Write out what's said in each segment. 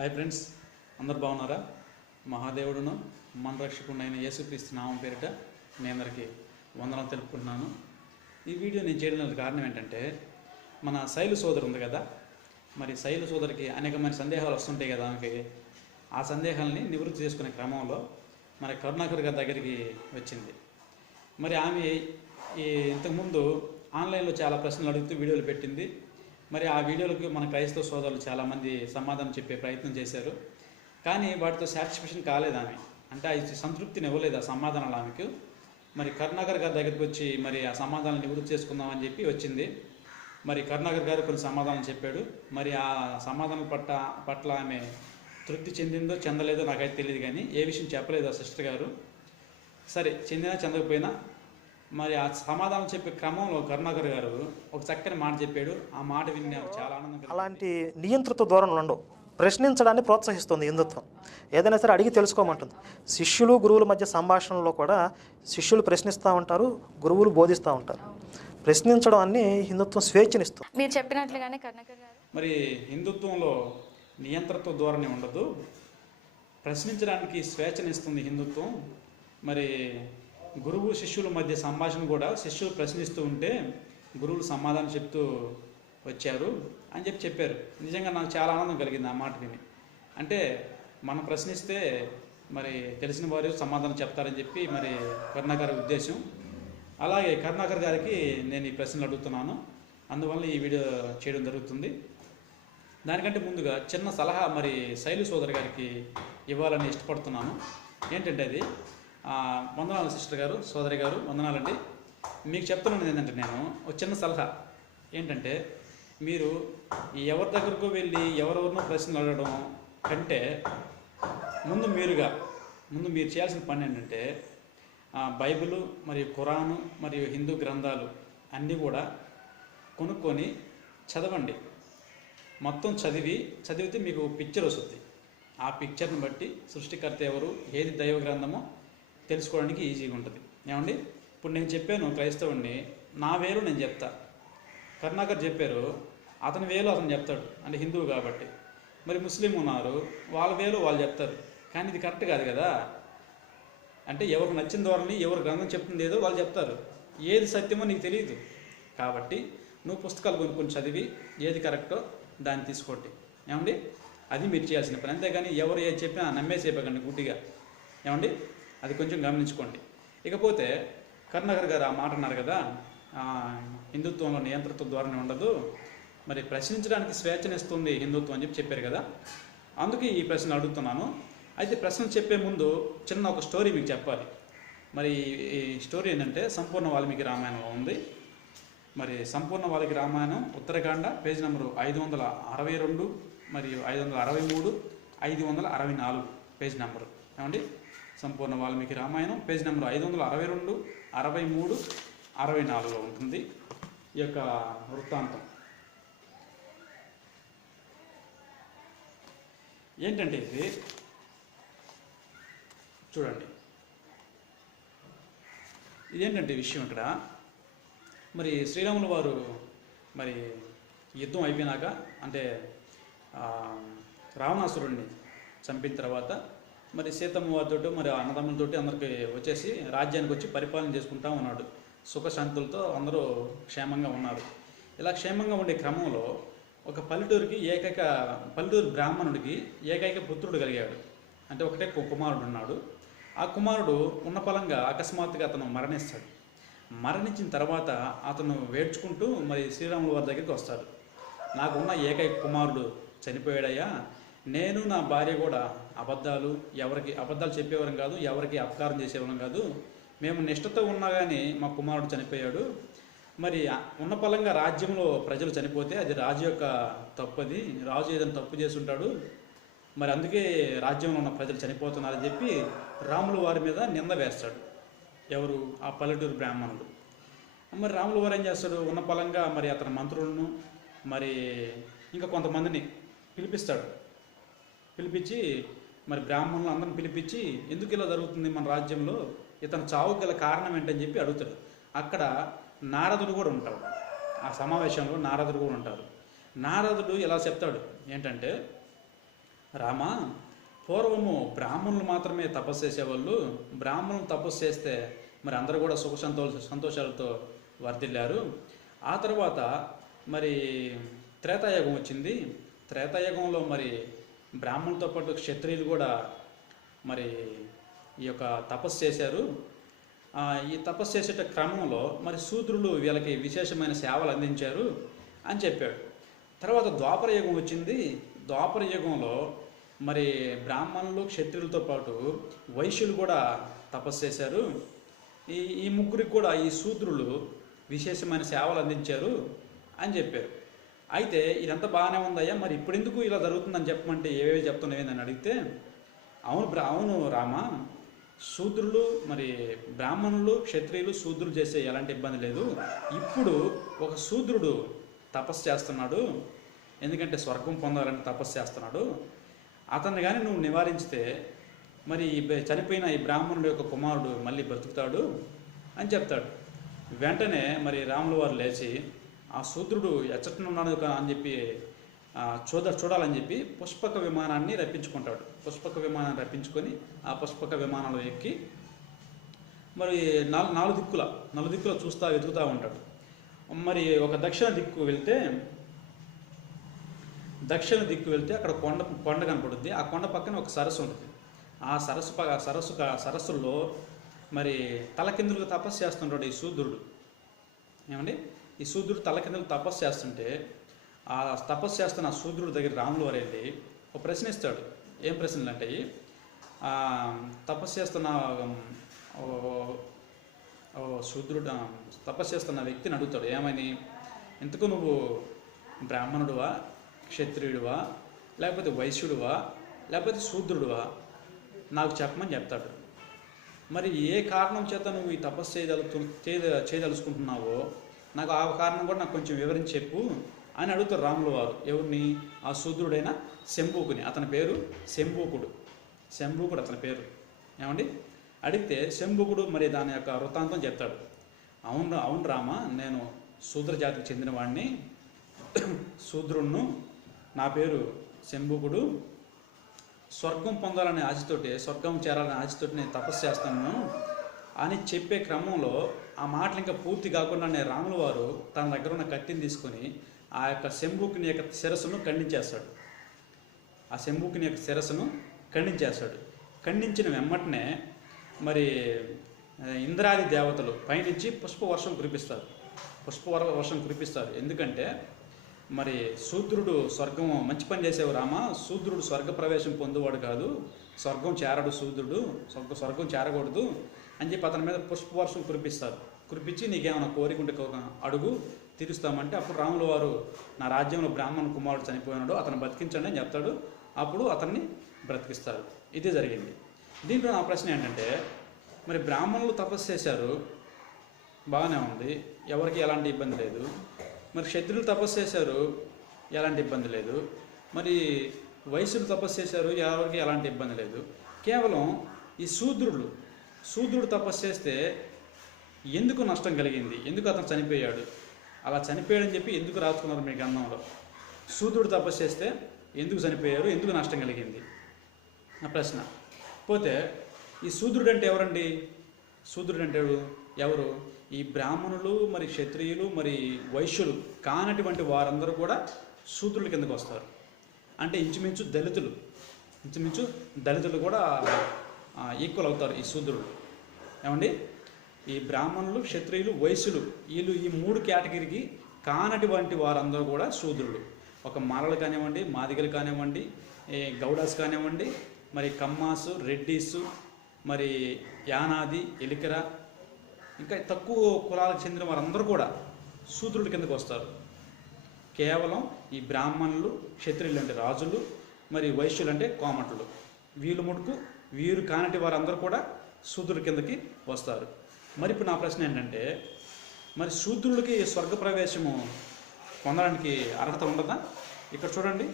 Hi friends, అందరు బాగున్నారా? మహాదేవుడును మన రక్షకుడైన యేసుక్రీస్తు నామం పేరిట మీ అందరికీ వందనం తెలుపుకుంటున్నాను. ఈ వీడియో నేను చేయడానికి కారణం ఏంటంటే, మన శైలు సోదరు ఉంది కదా, మరి శైలు సోదరికి అనేకమైన సందేహాలు వస్తుంటాయి కదా. ఆమెకి ఆ సందేహాలని నివృత్తి చేసుకునే క్రమంలో మరి కరుణాకర్ గారి దగ్గరికి వచ్చింది. మరి ఆమె ఇంతకుముందు ఆన్లైన్లో చాలా ప్రశ్నలు అడుగుతూ వీడియోలు పెట్టింది. మరి ఆ వీడియోలకు మన క్రైస్తవ సోదరులు చాలామంది సమాధానం చెప్పే ప్రయత్నం చేశారు. కానీ వాటితో సాటిస్ఫాక్షన్ కాలేదు ఆమె, అంటే అది సంతృప్తిని ఇవ్వలేదు ఆ సమాధానాలు ఆమెకు. మరి కరుణాకర్ గారి దగ్గరికి వచ్చి మరి ఆ సమాధానాన్ని నివృత్తి చేసుకుందామని చెప్పి వచ్చింది. మరి కరుణాకర్ గారు కొన్ని సమాధానం చెప్పాడు. మరి ఆ సమాధానం పట్ల ఆమె తృప్తి చెందిందో చెందలేదో నాకైతే తెలియదు, కానీ ఏ విషయం చెప్పలేదు ఆ సిస్టర్ గారు. సరే, చెందినా చెందకపోయినా మరి ఆ సమాధానం చెప్పే క్రమంలో కరుణాకర్ గారు ఒక చక్కని మాట చెప్పాడు. ఆ మాట విని నాకు చాలా ఆనందం. అలాంటి నియంత్రిత ధోరణులు ఉండవు. ప్రశ్నించడాన్ని ప్రోత్సహిస్తుంది హిందుత్వం. ఏదైనా సరే అడిగి తెలుసుకోమంటుంది. శిష్యులు గురువుల మధ్య సంభాషణలో కూడా శిష్యులు ప్రశ్నిస్తూ ఉంటారు, గురువులు బోధిస్తూ ఉంటారు. ప్రశ్నించడం అన్ని హిందుత్వం స్వేచ్ఛనిస్తుంది. మీరు చెప్పినట్లుగానే కరుణాకర్ గారు మరి హిందుత్వంలో నియంత్రిత ధోరణి ఉండదు, ప్రశ్నించడానికి స్వేచ్ఛనిస్తుంది హిందుత్వం. మరి గురువు శిష్యుల మధ్య సంభాషణ కూడా శిష్యులు ప్రశ్నిస్తూ ఉంటే గురువులు సమాధానం చెప్తూ వచ్చారు అని చెప్పారు. నిజంగా నాకు చాలా ఆనందం కలిగింది ఆ మాట విని. అంటే మనం ప్రశ్నిస్తే మరి తెలిసిన వారు సమాధానం చెప్తారని చెప్పి మరి కరుణాకర్ ఉద్దేశం. అలాగే కరుణాకర్ గారికి నేను ఈ ప్రశ్నలు అడుగుతున్నాను, అందువల్ల ఈ వీడియో చేయడం జరుగుతుంది. దానికంటే ముందుగా చిన్న సలహా మరి శైలు సోదరి గారికి ఇవ్వాలని ఇష్టపడుతున్నాను. ఏంటంటే అది వందనాలు సిస్టర్ గారు, సోదరి గారు, వందనాలండి. మీకు చెప్తున్నాను ఏంటంటే, నేను ఒక చిన్న సలహా ఏంటంటే, మీరు ఎవరి దగ్గరకు వెళ్ళి ఎవరెవరినో ప్రశ్నలు అడగడం కంటే ముందు మీరు చేయాల్సిన పని ఏంటంటే, బైబిలు మరియు ఖురాను మరియు హిందూ గ్రంథాలు అన్నీ కూడా కొనుక్కొని చదవండి. మొత్తం చదివితే మీకు పిక్చర్ వస్తుంది. ఆ పిక్చర్ని బట్టి సృష్టికర్త ఎవరు, ఏది దైవ గ్రంథమో తెలుసుకోవడానికి ఈజీగా ఉంటుంది. ఏమండి, ఇప్పుడు నేను చెప్పాను క్రైస్తవుడిని, నా వేలు నేను చెప్తా. కరుణాకర్ చెప్పారు, అతని వేలు అతను చెప్తాడు, అంటే హిందువు కాబట్టి. మరి ముస్లిం ఉన్నారు, వాళ్ళ వేలు వాళ్ళు చెప్తారు. కానీ ఇది కరెక్ట్ కాదు కదా. అంటే ఎవరికి నచ్చిన ధోరణి, ఎవరు గ్రంథం చెప్తుంది ఏదో వాళ్ళు చెప్తారు. ఏది సత్యమో నీకు తెలియదు. కాబట్టి నువ్వు పుస్తకాలు కొనుక్కొని చదివి ఏది కరెక్టో దాన్ని తీసుకోండి. ఏమండి, అది మీరు చేయాల్సిన పని. అంతేగాని ఎవరు ఏది చెప్పినా నమ్మేసేపకండి గుడ్డిగా. ఏమండి, అది కొంచెం గమనించుకోండి. ఇకపోతే కరుణాకర్ గారు ఆ మాట అన్నారు కదా, హిందుత్వంలో నియంత్రిత ధోరణి ఉండదు, మరి ప్రశ్నించడానికి స్వేచ్ఛనిస్తుంది హిందుత్వం అని చెప్పారు కదా. అందుకే ఈ ప్రశ్న అడుగుతున్నాను. అయితే ప్రశ్న చెప్పే ముందు చిన్న ఒక స్టోరీ మీకు చెప్పాలి. మరి ఈ స్టోరీ ఏంటంటే, సంపూర్ణ వాల్మీకి రామాయణంలో ఉంది. మరి సంపూర్ణ వాల్మీకి రామాయణం ఉత్తరాఖండ పేజ్ నెంబరు 562 మరియు 563, 564 పేజ్ నెంబరు. ఏమండి, సంపూర్ణ వాల్మీకి రామాయణం పేజ్ నెంబర్ 562, 63, 64లో ఉంటుంది ఈ యొక్క వృత్తాంతం. ఏంటంటే ఇది చూడండి. ఇదేంటంటే విషయం ఇక్కడ, మరి శ్రీరాములు వారు మరి యుద్ధం అయిపోయినాక, అంటే రావణాసురుడిని చంపిన తర్వాత మరి సీతమ్మ వారితో మరి అన్నదమ్ములతోటి అందరికి వచ్చేసి రాజ్యానికి వచ్చి పరిపాలన చేసుకుంటూ ఉన్నాడు. సుఖశాంతులతో అందరూ క్షేమంగా ఉన్నారు. ఇలా క్షేమంగా ఉండే క్రమంలో ఒక పల్లెటూరు బ్రాహ్మణుడికి ఏకైక పుత్రుడు కలిగాడు. అంటే ఒకటే కుమారుడు ఉన్నాడు. ఆ కుమారుడు ఉన్న పలంగా అకస్మాత్తుగా అతను మరణిస్తాడు. మరణించిన తర్వాత అతను వేడ్చుకుంటూ మరి శ్రీరాముల వారి దగ్గరికి వస్తాడు. నాకున్న ఏకైక కుమారుడు చనిపోయాడయ్యా, నేను నా భార్య కూడా ఎవరికి అబద్ధాలు చెప్పేవారం కాదు, ఎవరికి అపకారం చేసేవారం కాదు. మేము నిష్ఠతో ఉన్నా కానీ మా కుమారుడు చనిపోయాడు. మరి ఉన్న పలంగా రాజ్యంలో ప్రజలు చనిపోతే అది రాజు యొక్క తప్పది, రాజు ఏదైనా తప్పు చేసి ఉంటాడు, మరి అందుకే రాజ్యంలో ఉన్న ప్రజలు చనిపోతున్నారని చెప్పి రాముల వారి మీద నింద వేస్తాడు. ఎవరు? ఆ పల్లెటూరు బ్రాహ్మణుడు. మరి రాముల వారు ఏం చేస్తాడు? ఉన్న పలంగా మరి అతని మంత్రులను మరి ఇంకా కొంతమందిని పిలిపించి మరి బ్రాహ్మణులు అందరిని పిలిపించి, ఎందుకు ఇలా జరుగుతుంది మన రాజ్యంలో, ఇతను చావు గల కారణం ఏంటని చెప్పి అడుగుతాడు. అక్కడ నారదుడు కూడా ఉంటాడు. ఆ సమావేశంలో నారదుడు కూడా ఉంటారు. నారదుడు ఇలా చెప్తాడు ఏంటంటే, రామ, పూర్వము బ్రాహ్మణులు మాత్రమే తపస్సు చేసేవాళ్ళు. బ్రాహ్మణులు తపస్సు చేస్తే మరి అందరూ కూడా సుఖ సంతోషాలతో వర్ధిల్లారు. ఆ తర్వాత మరి త్రేతాయుగం వచ్చింది. త్రేతాయుగంలో మరి బ్రాహ్మణులతో పాటు క్షత్రియులు కూడా మరి ఈ యొక్క తపస్సు చేశారు. ఈ తపస్సు చేసే క్రమంలో మరి శూద్రులు వీళ్ళకి విశేషమైన సేవలు అందించారు అని చెప్పాడు. తర్వాత ద్వాపర యుగం వచ్చింది. ద్వాపర యుగంలో మరి బ్రాహ్మణులు క్షత్రియులతో పాటు వైశ్యులు కూడా తపస్సు చేశారు. ఈ ముగ్గురికి కూడా ఈ శూద్రులు విశేషమైన సేవలు అందించారు అని చెప్పారు. అయితే ఇదంతా బాగానే ఉందయ్యా, మరి ఇప్పుడు ఎందుకు ఇలా జరుగుతుందని చెప్పమంటే ఏవేవి చెప్తున్నావేందని అడిగితే, అవును రామ, శూద్రులు మరి బ్రాహ్మణులు క్షత్రియులు శూద్రులు చేసే ఎలాంటి ఇబ్బంది లేదు. ఇప్పుడు ఒక శూద్రుడు తపస్సు చేస్తున్నాడు, ఎందుకంటే స్వర్గం పొందాలని తపస్సు చేస్తున్నాడు. అతన్ని కానీ నువ్వు నివారించితే మరి చనిపోయిన ఈ బ్రాహ్మణుడి యొక్క కుమారుడు మళ్ళీ బ్రతుకుతాడు అని చెప్తాడు. వెంటనే మరి రాముల వారు లేచి ఆ శూద్రుడు ఎచ్చటనున్నాడు అని చెప్పి చూడాలని చెప్పి పుష్పక విమానాన్ని రప్పించుకుంటాడు. పుష్పక విమానాన్ని రప్పించుకొని ఆ పుష్పక విమానంలో ఎక్కి మరి నాలుగు దిక్కుల వెతుకుతూ ఉంటాడు. మరి ఒక దక్షిణ దిక్కు వెళ్తే అక్కడ కొండ కనపడుద్ది. ఆ కొండ పక్కన ఒక సరస్సు ఉంటుంది. ఆ సరస్సులో మరి తలకిందులుగా తపస్సు చేస్తుంటాడు ఈ శూద్రుడు. ఏమండి, ఈ శూద్రుడు తలకిందులు తపస్సు చేస్తుంటే ఆ తపస్సు చేస్తున్న శూద్రుడి దగ్గర రాములు వారు వెళ్ళి ఒక ప్రశ్న ఇస్తాడు. ఏం ప్రశ్నలు అంటే, తపస్సు చేస్తున్న శూద్రుడు తపస్సు చేస్తున్న వ్యక్తిని అడుగుతాడు, ఏమని, ఇంతకు నువ్వు బ్రాహ్మణుడువా, క్షత్రియుడువా, లేకపోతే వైశ్యుడువా, లేకపోతే శూద్రుడువా, నాకు చెప్పమని చెప్తాడు. మరి ఏ కారణం చేత నువ్వు ఈ తపస్సు చేయదలుచుకుంటున్నావో నాకు ఆ కారణం కూడా నాకు కొంచెం వివరించి చెప్పు అని అడుగుతారు రాముల వారు. ఎవరిని? ఆ శూద్రుడైన శంభూకుని. అతని పేరు శంభూకుడు అతని పేరు. ఏమండి, అడిగితే శంభూకుడు మరి దాని యొక్క వృత్తాంతం చెప్తాడు. అవును రామ, నేను శూద్ర జాతికి చెందిన వాడిని, శూద్రుణ్ణు, నా పేరు శంభూకుడు. స్వర్గం పొందాలనే ఆశతోటి, స్వర్గం చేరాలనే ఆశతోటి నేను తపస్సు చేస్తాను అని చెప్పే క్రమంలో ఆ మాటలు ఇంకా పూర్తి కాకుండా నేను రాముల వారు తన దగ్గర ఉన్న కత్తిని తీసుకొని ఆ యొక్క శంభూకుని యొక్క శిరస్సును ఖండించేస్తాడు. ఆ శంభూకుని యొక్క శిరస్సును ఖండించేస్తాడు. ఖండించిన వెంబటనే మరి ఇంద్రాది దేవతలు పైనుంచి పుష్పవర్షం కురిపిస్తారు. ఎందుకంటే మరి శూద్రుడు మంచి పని చేసేవారు రామ, శూద్రుడు స్వర్గ ప్రవేశం పొందేవాడు కాదు, స్వర్గం చేరడు శూద్రుడు, స్వర్గం చేరకూడదు అని చెప్పి అతని మీద పుష్పవర్షం కురిపించి నీకేమైనా కోరిక ఉంటే అడుగు తీరుస్తామంటే, అప్పుడు రాముల వారు నా రాజ్యంలో బ్రాహ్మణ కుమారుడు చనిపోయినాడు, అతను బతికించండి అని చెప్తాడు. అప్పుడు అతన్ని బ్రతికిస్తారు. ఇదే జరిగింది. దీంట్లో నా ప్రశ్న ఏంటంటే, మరి బ్రాహ్మణులు తపస్సు చేశారు, బాగానే ఉంది, ఎవరికి ఎలాంటి ఇబ్బంది లేదు. మరి క్షత్రులు తపస్సు చేశారు, ఎలాంటి ఇబ్బంది లేదు. మరి వైశ్యులు తపస్సు చేశారు, ఎవరికి ఎలాంటి ఇబ్బంది లేదు. కేవలం ఈ శూద్రుడు తపస్సు చేస్తే ఎందుకు నష్టం కలిగింది, ఎందుకు అతను చనిపోయాడు, అలా చనిపోయాడని చెప్పి ఎందుకు రాసుకున్నారు మీ గ్రంథంలో? శూద్రుడు తపస్సు చేస్తే ఎందుకు చనిపోయారు, ఎందుకు నష్టం కలిగింది నా ప్రశ్న. పోతే ఈ శూద్రుడు అంటే ఎవరండి? శూద్రుడు అంటే ఎవరు? ఈ బ్రాహ్మణులు, మరి క్షత్రియులు, మరి వైశ్యులు కానటువంటి వారందరూ కూడా శూద్రుల కిందకు వస్తారు. అంటే ఇంచుమించు దళితులు కూడా ఈక్వల్ అవుతారు ఈ శూద్రులు. ఏమండి, ఈ బ్రాహ్మణులు, క్షత్రియులు, వైశ్యులు వీళ్ళు ఈ 3 కేటగిరీకి కానటువంటి వారందరూ కూడా శూద్రులు. ఒక మాలలు కానివ్వండి, మాదిగలు కానివ్వండి, గౌడాస్ కానివ్వండి, మరి కమ్మాసు, రెడ్డీసు, మరి యానాది, ఎలికర, ఇంకా తక్కువ కులాలకు చెందిన వారందరూ కూడా శూద్రుల కిందకు వస్తారు. కేవలం ఈ బ్రాహ్మణులు, క్షత్రియులు అంటే రాజులు, మరి వైశ్యులు అంటే కోమటులు, వీరు కానటి వారందరూ కూడా శూద్రుల కిందకి వస్తారు. మరి ఇప్పుడు నా ప్రశ్న ఏంటంటే, మరి శూద్రులకి స్వర్గ ప్రవేశము పొందడానికి అర్హత ఉండదా? ఇక్కడ చూడండి,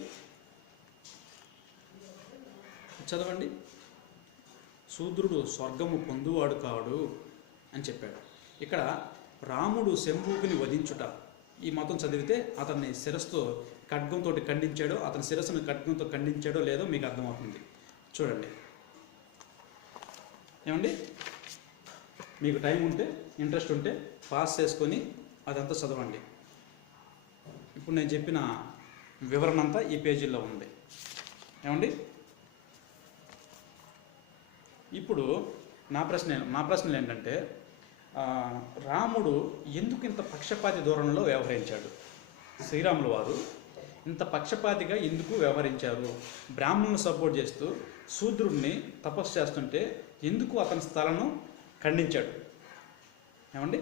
చదవండి. శూద్రుడు స్వర్గము పొందువాడు కాడు అని చెప్పాడు. ఇక్కడ రాముడు శంభూకుని వధించుట ఈ మతం చదివితే అతన్ని శిరస్సుతో ఖడ్గంతో ఖండించాడో, అతని శిరస్సును ఖడ్గంతో ఖండించాడో లేదో మీకు అర్థమవుతుంది. చూడండి. ఏమండి, మీకు టైం ఉంటే, ఇంట్రెస్ట్ ఉంటే పాస్ చేసుకొని అదంతా చదవండి. ఇప్పుడు నేను చెప్పిన వివరణ అంతా ఈ పేజీల్లో ఉంది. ఏమండి, ఇప్పుడు నా ప్రశ్నలు ఏంటంటే, రాముడు ఎందుకు ఇంత పక్షపాతి ధోరణిలో వ్యవహరించాడు? శ్రీరాములు వారు ఇంత పక్షపాతిగా ఎందుకు వ్యవహరించారు? బ్రాహ్మణులను సపోర్ట్ చేస్తూ శూద్రుడిని తపస్సు చేస్తుంటే ఎందుకు అతని స్థలను ఖండించాడు? ఏమండి,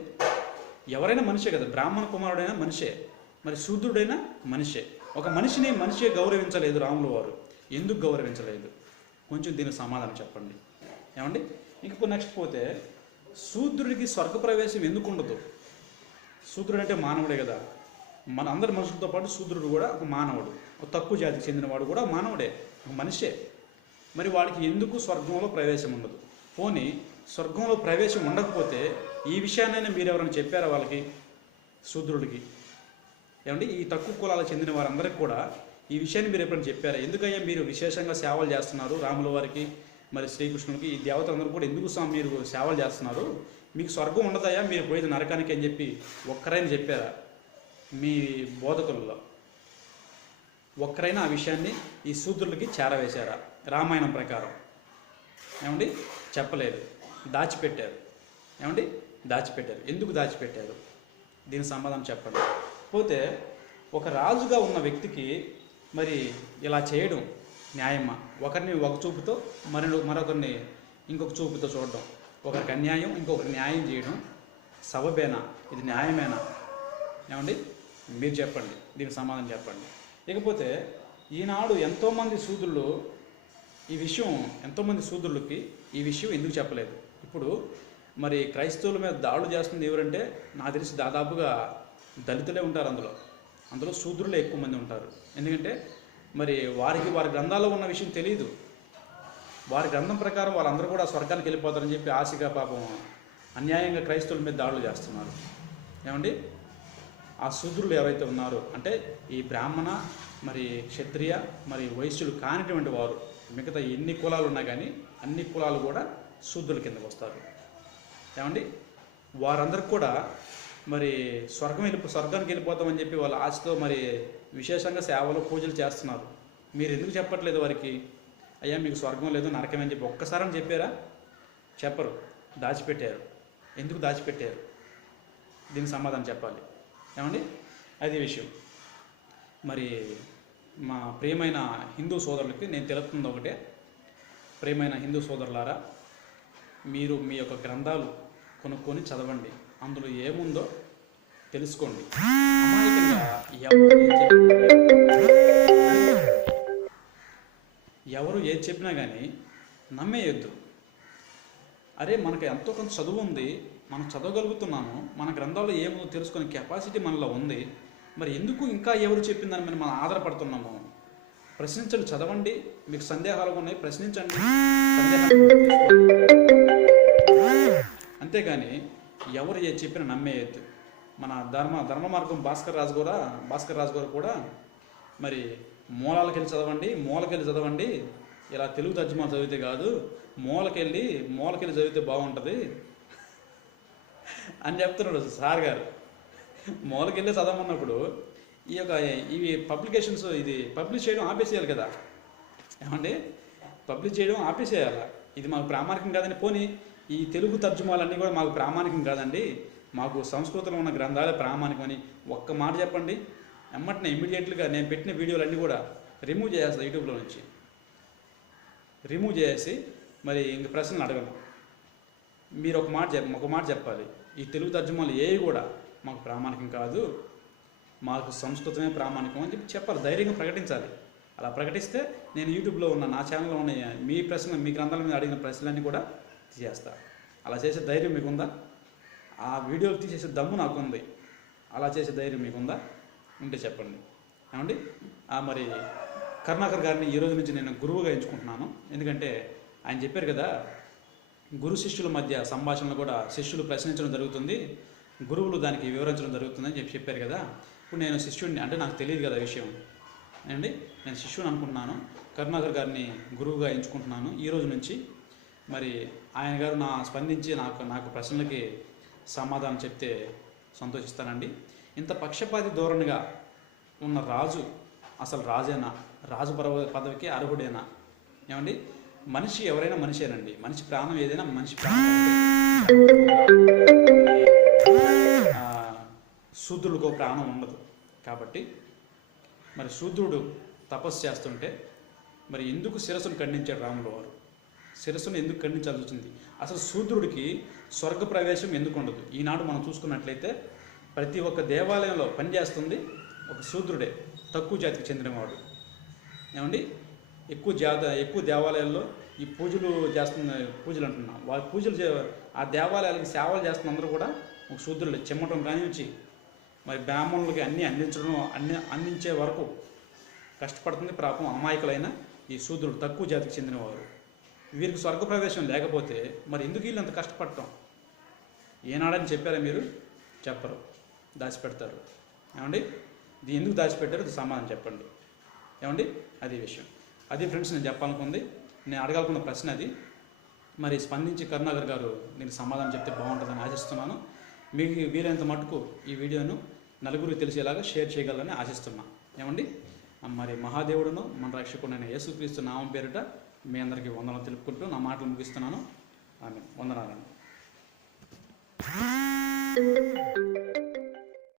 ఎవరైనా మనిషే కదా, బ్రాహ్మణ కుమారుడైనా మనిషే, మరి శూద్రుడైనా మనిషే. ఒక మనిషిని మనిషే గౌరవించలేదు రాములు వారు. ఎందుకు గౌరవించలేదు? కొంచెం దీనికి సమాధానం చెప్పండి. ఏమండి, ఇంకొక నెక్స్ట్ పోతే, శూద్రుడికి స్వర్గప్రవేశం ఎందుకు ఉండదు? శూద్రుడు అంటే మానవుడే కదా, మన అందరి మనుషులతో పాటు శూద్రుడు కూడా ఒక మానవుడు, ఒక తక్కువ జాతికి చెందినవాడు కూడా మానవుడే, ఒక మనిషే. మరి వాడికి ఎందుకు స్వర్గంలో ప్రవేశం ఉండదు? పోనీ స్వర్గంలో ప్రవేశం ఉండకపోతే ఈ విషయాన్నైనా మీరు ఎవరైనా చెప్పారా వాళ్ళకి, శూద్రుడికి? ఏమండి, ఈ తక్కువ కులాలకు చెందిన వారందరికీ కూడా ఈ విషయాన్ని మీరు ఎప్పుడైనా చెప్పారా? ఎందుకయ్యా మీరు విశేషంగా సేవలు చేస్తున్నారు రాముల వారికి, మరి శ్రీకృష్ణుడికి, ఈ దేవతలందరూ కూడా ఎందుకు మీరు సేవలు చేస్తున్నారు? మీకు స్వర్గం ఉండదయ్యా, మీరు పోయేది నరకానికి అని చెప్పి ఒక్కరైనా చెప్పారా? మీ బోధకులలో ఒక్కరైనా ఆ విషయాన్ని ఈ శూద్రులకి చేరవేశారా? రామాయణం ప్రకారం ఏమండి, చెప్పలేదు, దాచిపెట్టారు. ఏమండి, దాచిపెట్టారు. ఎందుకు దాచిపెట్టారు? దీని సమాధానం చెప్పండి. పోతే ఒక రాజుగా ఉన్న వ్యక్తికి మరి ఇలా చేయడం న్యాయమా? ఒకరిని ఒక చూపుతో మరొకరిని ఇంకొక చూపుతో చూడడం, ఒకరికి అన్యాయం ఇంకొకరికి న్యాయం చేయడం సబబేనా? ఇది న్యాయమేనా? ఏమండి, మీరు చెప్పండి, దీనికి సమాధానం చెప్పండి. ఇకపోతే ఈనాడు ఎంతోమంది శూద్రులకి ఈ విషయం ఎందుకు చెప్పలేదు? ఇప్పుడు మరి క్రైస్తవుల మీద దాడులు చేస్తుంది ఎవరంటే, నాకు తెలిసి దాదాపుగా దళితులే ఉంటారు. అందులో శూద్రులే ఎక్కువ మంది ఉంటారు. ఎందుకంటే మరి వారి గ్రంథాల్లో ఉన్న విషయం తెలియదు. వారి గ్రంథం ప్రకారం వాళ్ళందరూ కూడా స్వర్గానికి వెళ్ళిపోతారని చెప్పి ఆశగా పాపం అన్యాయంగా క్రైస్తవుల మీద దాడులు చేస్తున్నారు. ఏమండి, ఆ శూద్రులు ఎవరైతే ఉన్నారో, అంటే ఈ బ్రాహ్మణ, మరి క్షత్రియ, మరి వైశ్యులు కానిటువంటి వారు, మిగతా ఎన్ని కులాలు ఉన్నా కానీ అన్ని కులాలు కూడా శూద్రుల కిందకు వస్తారు. ఏమండి, వారందరికి కూడా మరి స్వర్గానికి వెళ్ళిపోతామని చెప్పి వాళ్ళ ఆశతో మరి విశేషంగా సేవలు పూజలు చేస్తున్నారు. మీరు ఎందుకు చెప్పట్లేదు వారికి, అయ్యా మీకు స్వర్గం లేదు నరకం అని చెప్పి ఒక్కసారని చెప్పారా? చెప్పరు, దాచిపెట్టారు. ఎందుకు దాచిపెట్టారు? దీనికి సమాధానం చెప్పాలి. ఏమండి, అది విషయం. మరి మా ప్రియమైన హిందూ సోదరులకి నేను తెలుపుతుంది ఒకటే, ప్రియమైన హిందూ సోదరులారా, మీరు మీ యొక్క గ్రంథాలు కొనుక్కొని చదవండి, అందులో ఏముందో తెలుసుకోండి. అమాయకంగా ఎవరు ఏది చెప్పినా కానీ నమ్మేయొద్దు. అరే, మనకు ఎంతో కొంత చదువు ఉంది, మనం చదవగలుగుతున్నాము, మన గ్రంథాల్లో ఏముందో తెలుసుకునే కెపాసిటీ మనలో ఉంది, మరి ఎందుకు ఇంకా ఎవరు చెప్పిన దాని మీద మనం ఆధారపడుతున్నాము? ప్రశ్నించండి, చదవండి. మీకు సందేహాలు ఉన్నాయి, ప్రశ్నించండి, అంతేగాని ఎవరు ఏది చెప్పినా నమ్మేయద్దు. మన ధర్మ మార్గం భాస్కర్ రాజు గారు కూడా మరి మూలకెళ్ళి చదవండి, ఇలా తెలుగు తర్జుమా చదివితే కాదు, మూలకెళ్ళి చదివితే బాగుంటుంది అని చెప్తున్నాడు సార్ గారు. మూలకెళ్ళి చదవమన్నప్పుడు ఇవి పబ్లికేషన్స్ ఇది పబ్లిష్ చేయడం ఆపేసేయాలి కదా. ఏమండి, పబ్లిష్ చేయడం ఆపేసేయాలి. ఇది మాకు ప్రామాణికం కాదని. పోనీ ఈ తెలుగు తర్జుమాలన్నీ కూడా మాకు ప్రామాణికం కాదండి, మాకు సంస్కృతంలో ఉన్న గ్రంథాలే ప్రామాణికమని ఒక్క మాట చెప్పండి. ఎమ్మటినే ఇమ్మీడియట్గా నేను పెట్టిన వీడియోలన్నీ కూడా రిమూవ్ చేసేస్తాను, యూట్యూబ్లో నుంచి రిమూవ్ చేసి మరి ఇంక ప్రశ్నలు అడగను. మీరు ఒక మాట చెప్పాలి, ఈ తెలుగు తర్జుమాలు ఏవి కూడా మాకు ప్రామాణికం కాదు, మాకు సంస్కృతమే ప్రామాణికం అని చెప్పాలి, ధైర్యంగా ప్రకటించాలి. అలా ప్రకటిస్తే నేను యూట్యూబ్లో ఉన్న నా ఛానల్లో ఉన్న మీ గ్రంథాల మీద అడిగిన ప్రశ్నలన్నీ కూడా తీసేస్తా. అలా చేసే ధైర్యం మీకుందా? ఆ వీడియోలు తీసేసే దమ్ము నాకుంది. అలా చేసే ధైర్యం మీకుందా? ఉంటే చెప్పండి. ఏమండి, మరి కరుణాకర్ గారిని ఈ రోజు నుంచి నేను గురువుగా ఎంచుకుంటున్నాను. ఎందుకంటే ఆయన చెప్పారు కదా, గురు శిష్యుల మధ్య సంభాషణలు కూడా శిష్యులు ప్రశ్నించడం జరుగుతుంది, గురువులు దానికి వివరించడం జరుగుతుందని చెప్పారు కదా. ఇప్పుడు నేను శిష్యుడిని, అంటే నాకు తెలియదు కదా విషయం, అండి నేను శిష్యుని అనుకుంటున్నాను. కరుణాకర్ గారిని గురువుగా ఎంచుకుంటున్నాను ఈ రోజు నుంచి. మరి ఆయన గారు స్పందించి నాకు ప్రశ్నలకి సమాధానం చెప్తే సంతోషిస్తానండి. ఇంత పక్షపాతి ధోరణిగా ఉన్న రాజు అసలు రాజేనా? రాజు పదవికి అర్హుడేనా? ఏమండి, మనిషి ఎవరైనా మనిషేనండి. మనిషి ప్రాణం ఏదైనా మనిషి ప్రాణం శూద్రుడికో ప్రాణం ఉండదు. కాబట్టి మరి శూద్రుడు తపస్సు చేస్తుంటే మరి ఎందుకు శిరస్సును ఖండించాడు రాముల వారు? శిరస్సును ఎందుకు ఖండించాల్సి వచ్చింది? అసలు శూద్రుడికి స్వర్గ ప్రవేశం ఎందుకు ఉండదు? ఈనాడు మనం చూసుకున్నట్లయితే ప్రతి ఒక్క దేవాలయంలో పనిచేస్తుంది ఒక శూద్రుడే, తక్కువ జాతికి చెందినవాడు. ఏమండి, ఎక్కువ దేవాలయాల్లో ఈ పూజలు అంటున్నాం. వాళ్ళ ఆ దేవాలయాలకి సేవలు చేస్తున్న అందరూ కూడా ఒక శూద్రులే. చిమ్మటం కానించి మరి బ్రాహ్మణులకి అందించే వరకు కష్టపడుతుంది పాపం అమాయకులైన ఈ శూద్రుడు, తక్కువ జాతికి చెందినవారు. వీరికి స్వర్గ ప్రవేశం లేకపోతే మరి ఎందుకు వీళ్ళు అంత కష్టపడటం? ఏనాడని చెప్పారా మీరు? చెప్పరు, దాచిపెడతారు. ఏమండి, ఇది ఎందుకు దాచిపెట్టారు? ఇది సమాధానం చెప్పండి. ఏమండి, అది విషయం. అది ఫ్రెండ్స్ నేను చెప్పాలనుకుంది, నేను అడగాలనుకున్న ప్రశ్న అది. మరి స్పందించి కరుణాకర్ గారు దీనికి సమాధానం చెప్తే బాగుంటుందని ఆశిస్తున్నాను. మీకు వీలైనంత మటుకు ఈ వీడియోను నలుగురికి తెలిసేలాగా షేర్ చేయగలరని ఆశిస్తున్నా. ఏమండి, మరి మహాదేవుడును మన రక్షకుడైన యేసుక్రీస్తు నామం పేరిట మీ అందరికీ వందనాలు తెలుపుకుంటూ నా మాటలు ముగిస్తున్నాను. ఆమె వందనాలండి.